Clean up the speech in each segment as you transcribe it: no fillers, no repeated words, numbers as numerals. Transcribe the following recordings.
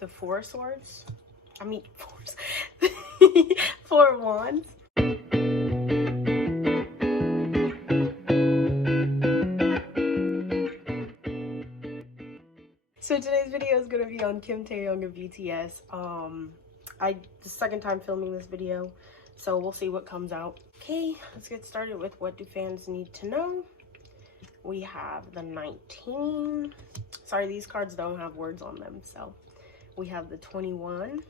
the Four of Swords. I mean, Four of Wands. So today's video is gonna be on Kim Taehyung of BTS. The second time filming this video, so we'll see what comes out. Okay, let's get started with what do fans need to know. We have the 19. Sorry, these cards don't have words on them. So we have the 21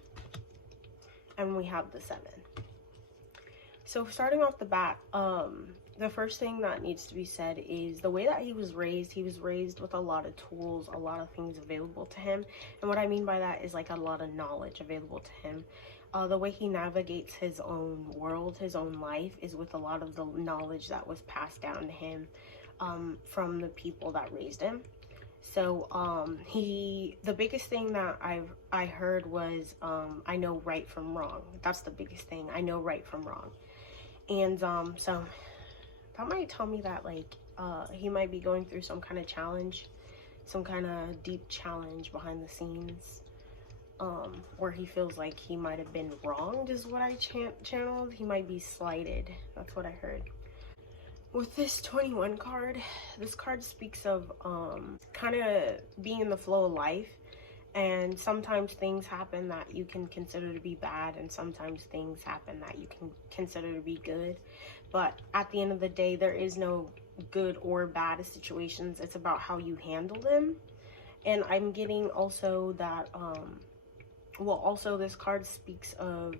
and we have the 7. So starting off the bat, the first thing that needs to be said is the way that he was raised with a lot of tools, a lot of things available to him. And what I mean by that is like a lot of knowledge available to him. The way he navigates his own world, his own life, is with a lot of the knowledge that was passed down to him from the people that raised him. So the biggest thing that I heard was I know right from wrong. That's the biggest thing. I know right from wrong. And so that might tell me that like he might be going through some kind of challenge, some kind of deep challenge behind the scenes, where he feels like he might have been wronged is what I channeled. He might be slighted. That's what I heard. With this 21 card, this card speaks of kind of being in the flow of life, and sometimes things happen that you can consider to be bad, and sometimes things happen that you can consider to be good. But at the end of the day, there is no good or bad situations. It's about how you handle them. And I'm getting also that also this card speaks of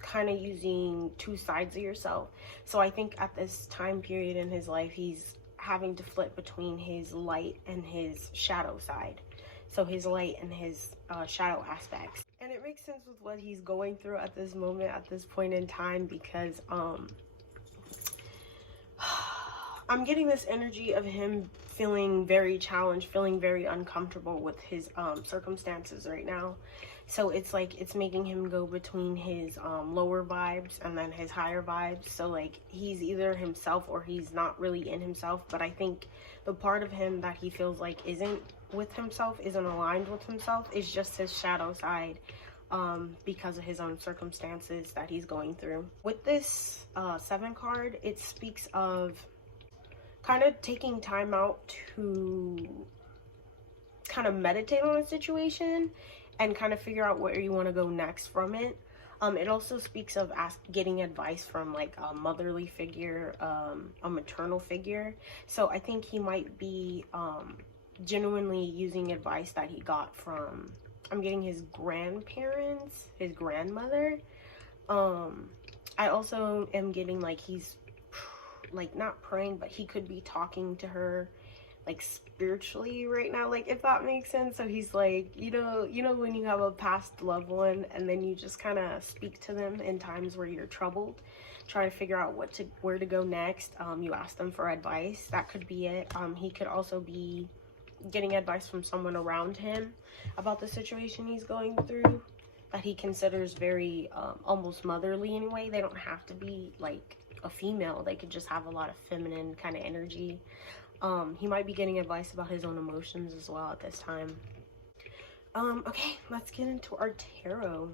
kind of using two sides of yourself. So I think at this time period in his life, he's having to flip between his light and his shadow side. So his light and his shadow aspects. And it makes sense with what he's going through at this moment, at this point in time, because I'm getting this energy of him feeling very challenged, feeling very uncomfortable with his circumstances right now. So it's like it's making him go between his lower vibes and then his higher vibes. So like he's either himself or he's not really in himself. But I think the part of him that he feels like isn't with himself, isn't aligned with himself, is just his shadow side, because of his own circumstances that he's going through. With this 7 card, it speaks of kind of taking time out to kind of meditate on a situation and kind of figure out where you want to go next from it. It also speaks of getting advice from like a motherly figure, a maternal figure. So I think he might be genuinely using advice that he got from, I'm getting his grandparents, his grandmother. I also am getting like he's like not praying, but he could be talking to her like spiritually right now, like if that makes sense. So he's like, you know when you have a past loved one and then you just kind of speak to them in times where you're troubled, try to figure out where to go next. You ask them for advice. That could be it. He could also be getting advice from someone around him about the situation he's going through that he considers very almost motherly in a way. They don't have to be like a female. They could just have a lot of feminine kind of energy. He might be getting advice about his own emotions as well at this time. Okay, let's get into our tarot.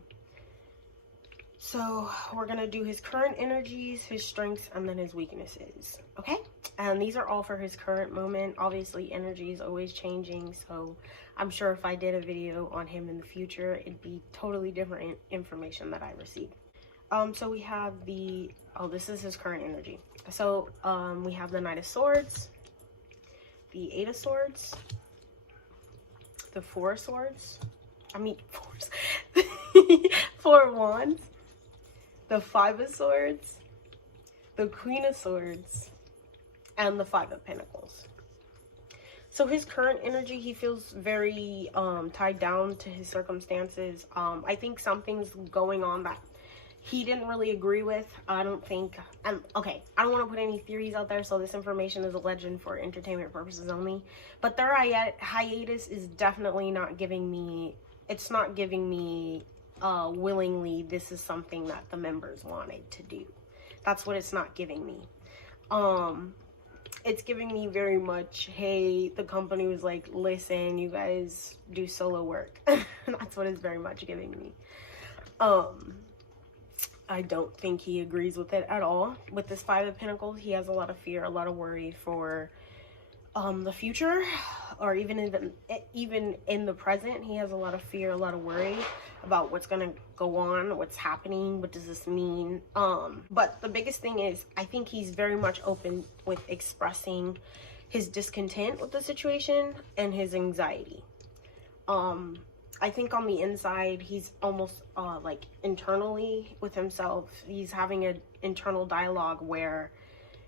So we're gonna do his current energies, his strengths, and then his weaknesses. Okay, and these are all for his current moment. Obviously energy is always changing, so I'm sure if I did a video on him in the future, it'd be totally different information that I received. So we have this is his current energy. So we have the Knight of Swords, the 8 of Swords, the 4 of Swords, Four of Wands, the 5 of Swords, the Queen of Swords, and the 5 of Pentacles. So his current energy, he feels very tied down to his circumstances. I think something's going on that he didn't really agree with. I don't think, okay, I don't want to put any theories out there, so this information is a legend for entertainment purposes only. But their hiatus is definitely not giving me, it's not giving me willingly this is something that the members wanted to do. That's what it's not giving me. it's giving me very much, hey, the company was like, listen, you guys do solo work. That's what it's very much giving me. I don't think he agrees with it at all. With this Five of Pentacles, he has a lot of fear, a lot of worry for the future, or even in the present. He has a lot of fear, a lot of worry about what's gonna go on, what's happening, what does this mean. But the biggest thing is, I think he's very much open with expressing his discontent with the situation and his anxiety. I think on the inside, he's almost like internally with himself, he's having an internal dialogue where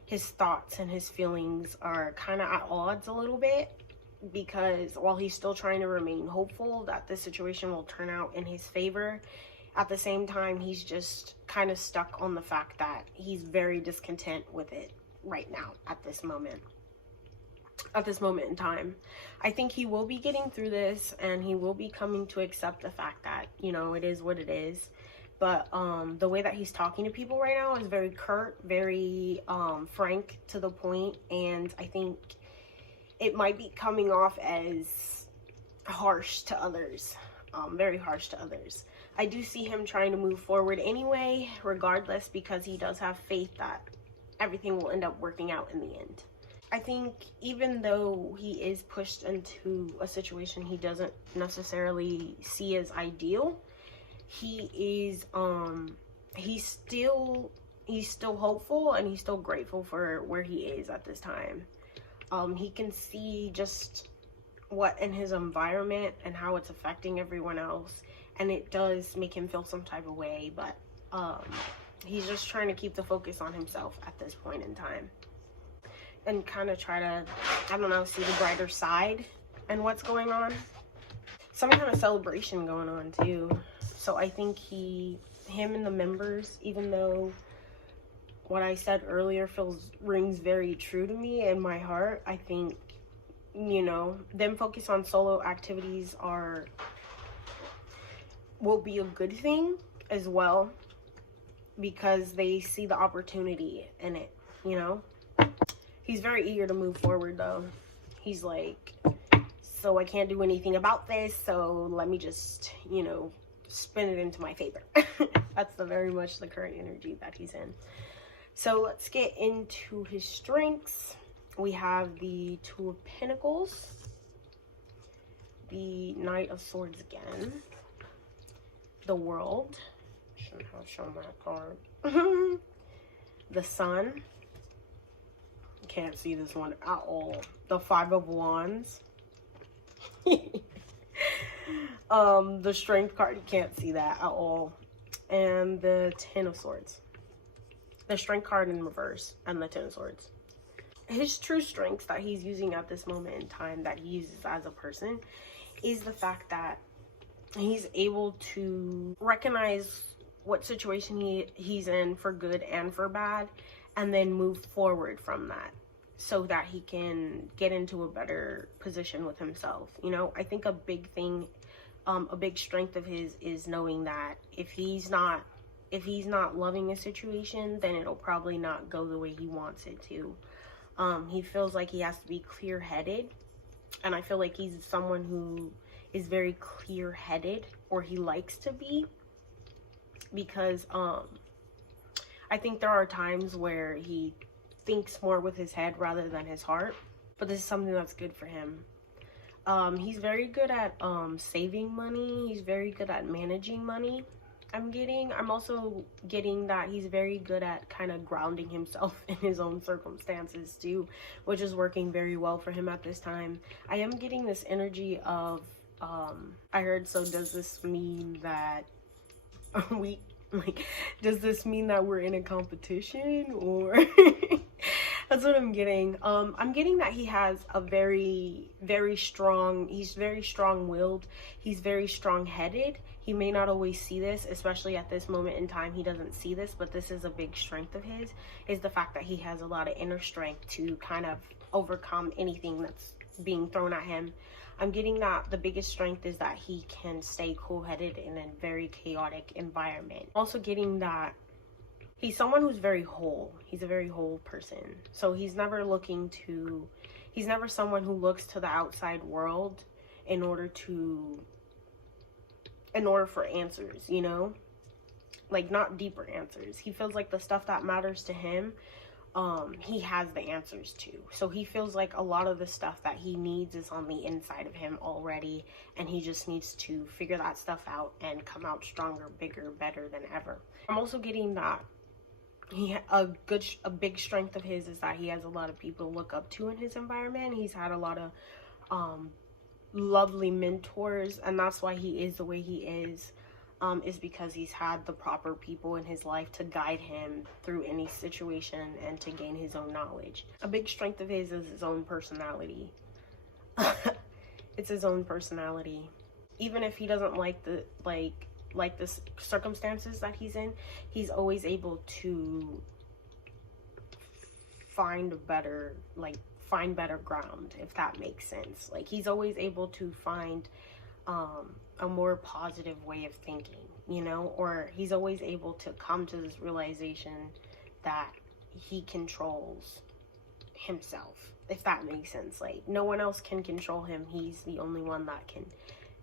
his thoughts and his feelings are kind of at odds a little bit, because while he's still trying to remain hopeful that this situation will turn out in his favor, at the same time, he's just kind of stuck on the fact that he's very discontent with it right now at this moment in time. I think he will be getting through this, and he will be coming to accept the fact that, you know, it is what it is. But the way that he's talking to people right now is very curt, very frank, to the point, and I think it might be coming off as harsh to others, very harsh to others. I do see him trying to move forward anyway, regardless, because he does have faith that everything will end up working out in the end. I think even though he is pushed into a situation he doesn't necessarily see as ideal, he is he's still hopeful, and he's still grateful for where he is at this time. He can see just what in his environment and how it's affecting everyone else, and it does make him feel some type of way, but he's just trying to keep the focus on himself at this point in time, and kind of try to, I don't know, see the brighter side and what's going on. Some kind of celebration going on too. So I think him and the members, even though what I said earlier rings very true to me in my heart, I think, you know, them focus on solo activities will be a good thing as well, because they see the opportunity in it, you know. He's very eager to move forward though. He's like, so I can't do anything about this, so let me just, you know, spin it into my favor. That's very much the current energy that he's in. So let's get into his strengths. We have the Two of Pentacles, the Knight of Swords again, the World, shouldn't have shown that card, the Sun, can't see this one at all, the Five of Wands, the Strength card, you can't see that at all, and the Ten of Swords. The Strength card in reverse and the Ten of Swords. His true strengths that he's using at this moment in time, that he uses as a person, is the fact that he's able to recognize what situation he's in for good and for bad, and then move forward from that so that he can get into a better position with himself. You know, I think a big thing, a big strength of his is knowing that if he's not loving a situation, then it'll probably not go the way he wants it to. He feels like he has to be clear-headed, and I feel like he's someone who is very clear-headed, or he likes to be, because I think there are times where he thinks more with his head rather than his heart, but this is something that's good for him. He's very good at saving money. He's very good at managing money. I'm also getting that he's very good at kind of grounding himself in his own circumstances too, which is working very well for him at this time. I am getting this energy of, I heard, so does this mean that does this mean that we're in a competition, or that's what I'm getting. I'm getting that he has a he's very strong-willed, he's very strong-headed. He may not always see this, especially at this moment in time, he doesn't see this, but this is a big strength of his, is the fact that he has a lot of inner strength to kind of overcome anything that's being thrown at him. I'm getting that the biggest strength is that he can stay cool-headed in a very chaotic environment. Also getting that He's someone who's very whole. He's a very whole person. So he's never someone who looks to the outside world in order for answers, you know? Like, not deeper answers. He feels like the stuff that matters to him, he has the answers to. So he feels like a lot of the stuff that he needs is on the inside of him already, and he just needs to figure that stuff out and come out stronger, bigger, better than ever. I'm also getting that a big strength of his is that he has a lot of people to look up to in his environment. He's had a lot of lovely mentors, and that's why he is the way he is because he's had the proper people in his life to guide him through any situation and to gain his own knowledge. A big strength of his is his own personality. It's his own personality. Even if he doesn't like the circumstances that he's in, he's always able to find better ground, if that makes sense. Like, he's always able to find a more positive way of thinking, you know, or he's always able to come to this realization that he controls himself, if that makes sense. Like, no one else can control him. He's the only one that can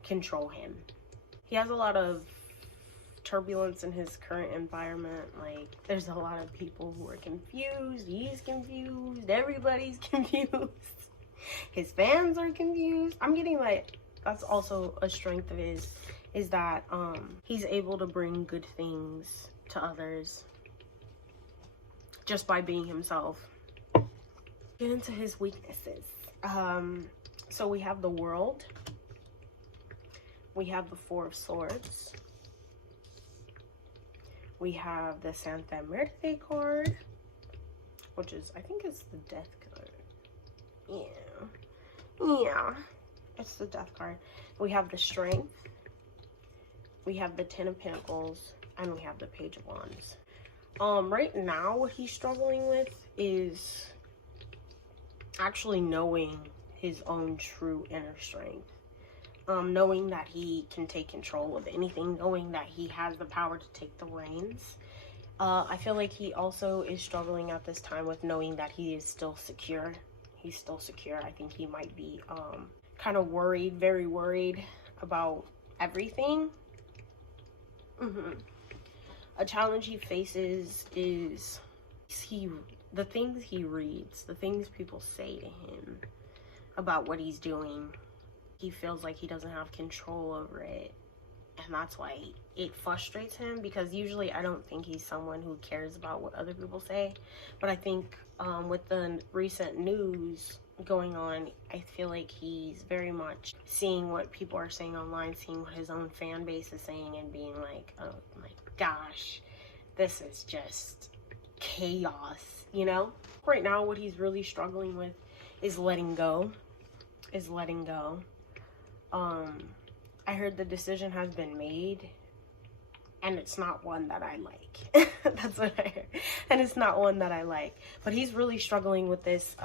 control him. He has a lot of turbulence in his current environment. Like, there's a lot of people who are confused. He's confused. Everybody's confused. His fans are confused. I'm getting like, that's also a strength of his, is that he's able to bring good things to others just by being himself. Get into his weaknesses. So we have the World. We have the Four of Swords. We have the Santa Muerte card, which is, I think it's the Death card. Yeah, it's the Death card. We have the Strength. We have the Ten of Pentacles, and we have the Page of Wands. Right now, what he's struggling with is actually knowing his own true inner strength. Knowing that he can take control of anything, knowing that he has the power to take the reins. I feel like he also is struggling at this time with knowing that he is still secure. He's still secure. I think he might be kind of worried, very worried about everything. A challenge he faces is the things he reads, the things people say to him about what he's doing. He feels like he doesn't have control over it, and that's why it frustrates him, because usually I don't think he's someone who cares about what other people say, but I think with the recent news going on, I feel like he's very much seeing what people are saying online, seeing what his own fan base is saying, and being like, oh my gosh, this is just chaos, you know? Right now, what he's really struggling with is letting go. I heard the decision has been made, and it's not one that I like. That's what I heard. And it's not one that I like. But he's really struggling with this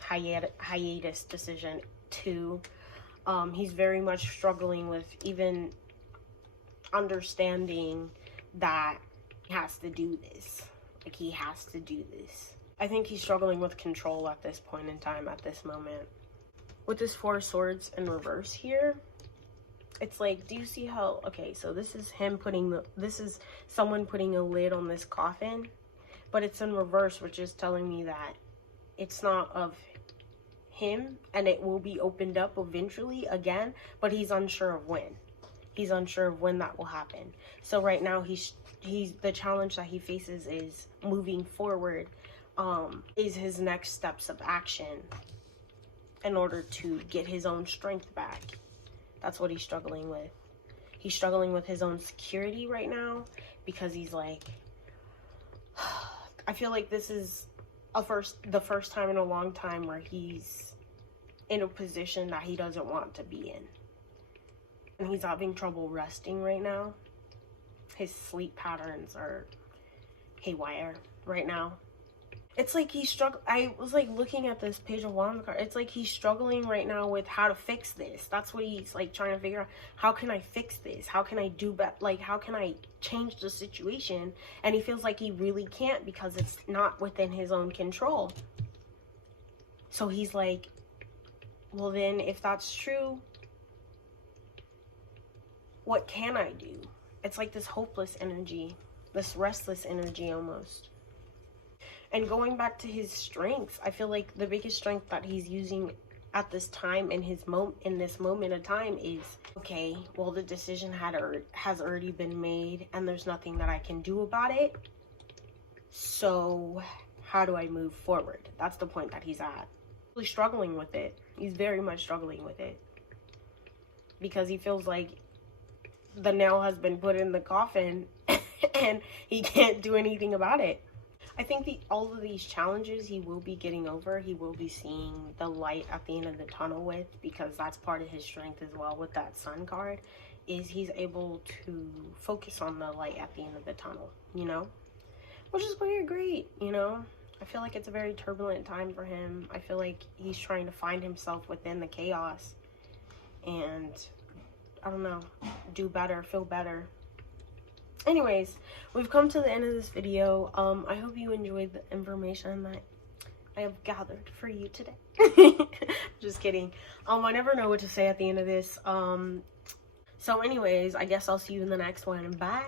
hiatus decision too. He's very much struggling with even understanding that he has to do this. Like, he has to do this. I think he's struggling with control at this point in time, at this moment. With this Four of Swords in reverse here, it's like, do you see how, okay, so this is him this is someone putting a lid on this coffin, but it's in reverse, which is telling me that it's not of him, and it will be opened up eventually again, but he's unsure of when. He's unsure of when that will happen. So right now, he's the challenge that he faces is moving forward, is his next steps of action in order to get his own strength back. That's what he's struggling with. He's struggling with his own security right now, because he's like, I feel like this is the first time in a long time where he's in a position that he doesn't want to be in. And he's having trouble resting right now. His sleep patterns are haywire right now. It's like he's struggling. I was like looking at this Page of Wands card. It's like he's struggling right now with how to fix this. That's what he's like trying to figure out. How can I fix this? How can I do better? Like, how can I change the situation? And he feels like he really can't because it's not within his own control. So he's like, well, then if that's true, what can I do? It's like this hopeless energy, this restless energy almost. And going back to his strengths, I feel like the biggest strength that he's using at this time in this moment of time is, okay, well, the decision has already been made and there's nothing that I can do about it. So how do I move forward? That's the point that he's at. Really struggling with it. He's very much struggling with it because he feels like the nail has been put in the coffin and he can't do anything about it. I think all of these challenges he will be getting over. He will be seeing the light at the end of the tunnel with, because that's part of his strength as well with that Sun card, is he's able to focus on the light at the end of the tunnel, you know, which is very great, you know. I feel like it's a very turbulent time for him. I feel like he's trying to find himself within the chaos and, I don't know, do better, feel better. Anyways, we've come to the end of this video. I hope you enjoyed the information that I have gathered for you today. Just kidding. I never know what to say at the end of this. So anyways, I guess I'll see you in the next one. Bye.